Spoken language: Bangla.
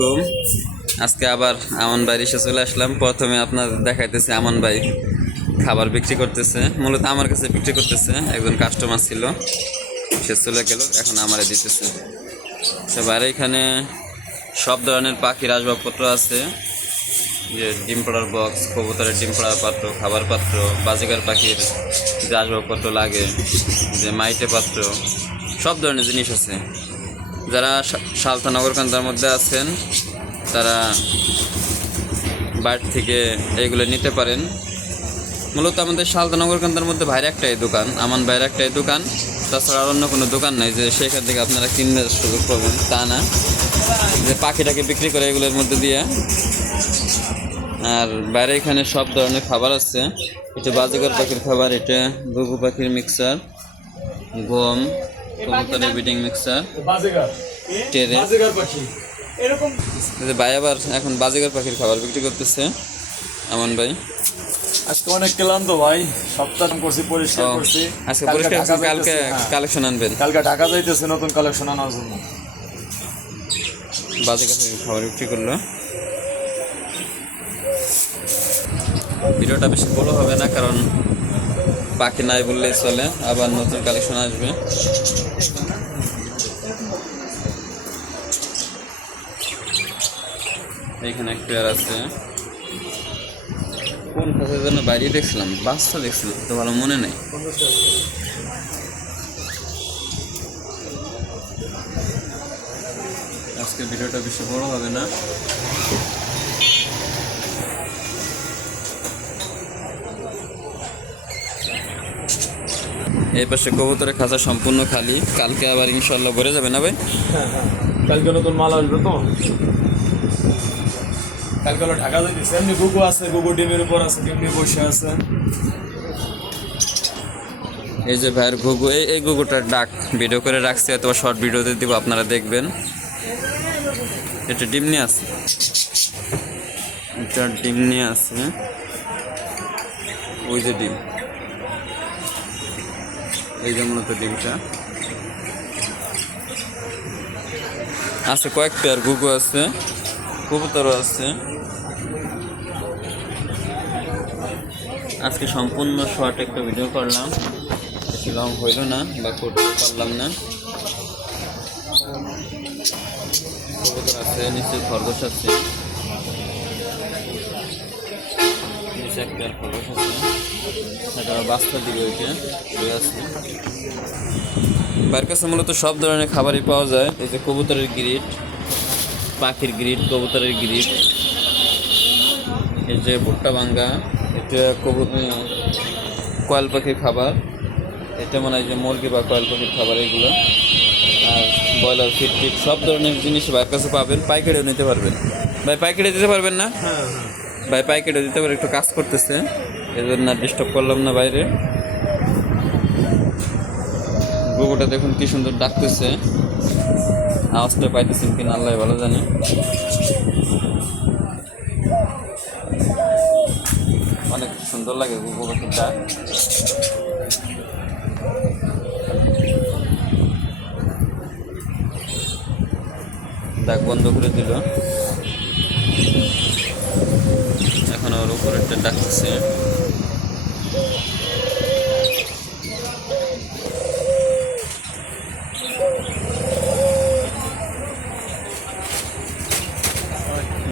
তো আজকে আবার আমন ভাই এসে চলে আসলাম। প্রথমে আপনাদের দেখাইতেছে আমন ভাই খাবার বিক্রি করতেছে, মূলত আমার কাছে বিক্রি করতেছে। একজন কাস্টমার ছিল, সে চলে গেল, এখন আমারে দিতেছে। সে বাইরে এখানে সব ধরনের পাখির আসবাবপত্র আছে, যে ডিম পাড়ার বক্স, কবুতরের ডিম পাড়ার পাত্র, খাবার পাত্র, বাজিকার পাখির যে আসবাবপত্র লাগে, যে মাইটে পাত্র, সব ধরনের জিনিস আছে। যারা সালতা নগরকান্দার মধ্যে আছেন তারা বাইরে থেকে এইগুলো নিতে পারেন। মূলত আমাদের সালতা নগরকান্দার মধ্যে ভাইয়ের একটাই দোকান, আমান ভাইয়ের একটাই দোকান, তাছাড়া আর অন্য কোনো দোকান নাই যে সেখান থেকে আপনারা কিনবার সুযোগ পাবেন, তা না। যে পাখিটাকে বিক্রি করে এগুলোর মধ্যে দিয়ে। আর বাইরে এখানে সব ধরনের খাবার আছে। এটা বাজিকর পাখির খাবার, এটা ঘুঘু পাখির মিক্সার, গম, কবুতরের ব্রিডিং মিক্সার, টেরে। ভাই আবার এখন বাজিকর পাখির খাবার বিক্রি করতেছে আমন ভাই। আজকে অনেক ক্লান্ত ভাই, সপ্তাহ করছি, পরিষ্কার করছি। আজকে পরিষ্কার করছি, কালকে কালেকশন আনবেন। কালকে ঢাকা যাইতেছে নতুন কালেকশন আনার জন্য। বাজিকর পাখির খাবার বিক্রি করলো। ভিডিওটা বেশি বড় হবে না, কারণ পাখি নাই বললেই চলে, আবার নতুন কালেকশন আসবে। এইখানে এক পেয়ার আছে, কোন খাঁচার জন্য বাইরে দেখছিলাম, বাচ্চা দেখছিলাম তো ভালো মনে নেই। আজকে ভিডিওটা বেশি বড় হবে না। এই পাশে কবুতরের খাঁচা সম্পূর্ণ খালি, কালকে আবার ইনশাল্লাহ ভরে যাবে না ভাই? কালকে নতুন মাল আসবে তো, কালকে হলো ঢাকা যাইতেছে। এমনি গুগু আছে, গুগু ডিমের উপর আছে, ডিম নিয়ে বসে আছে। এই যে ভাইয়ের ঘুঘু, এই ঘুঘুটার ডাক ভিডিও করে রাখছি, অথবা শর্ট ভিডিওতে দিব, আপনারা দেখবেন। এটা ডিম নিয়ে আছে, এটা ডিম নিয়ে আছে, ওই যে ডিম, এই যে মূলত ডিমটা আছে। কয়েক পেয়ার ঘুঘু আছে, কবুতরও আছে। আজকে সম্পূর্ণ শর্ট একটা ভিডিও করলাম, বেশি লং হইল না বা করতে পারলাম না। কবুতর আছে, নিচে খরগোশ আছে, নিচে একটা খরগোশ আছে, এটা বাচ্চা দিবে ওইটা আছে। বাইরের কাছে মূলত সব ধরনের খাবারই পাওয়া যায়। এই যে কবুতরের গ্রিড, পাখির গ্রিড, কবুতরের গ্রিড, এই যে ভুট্টা ভাঙ্গা, এটা কয়েল পাখির খাবার, এটা মানে যে মুরগি বা কয়েল পাখির খাবার এগুলো। আর ব্রয়লার ফিট টিট সব ধরনের জিনিস বাইরের কাছে পাবেন, পাইকারিও নিতে পারবেন। ভাই পাইকারি দিতে পারবেন না? ভাই পাইকারিও দিতে পারে, একটু কাজ করতেছে, এই জন্য আর ডিস্টার্ব করলাম না বাইরে। গুগুটা দেখুন কি সুন্দর ডাকতেছে, আওয়াজটা পাইতেছেন কিনা আল্লাহ ভালো জানে। অনেক সুন্দর লাগে গুগু পাখির ডাক। ডাক বন্ধ করে দিল, এখন ওর উপরে ডাকতেছে।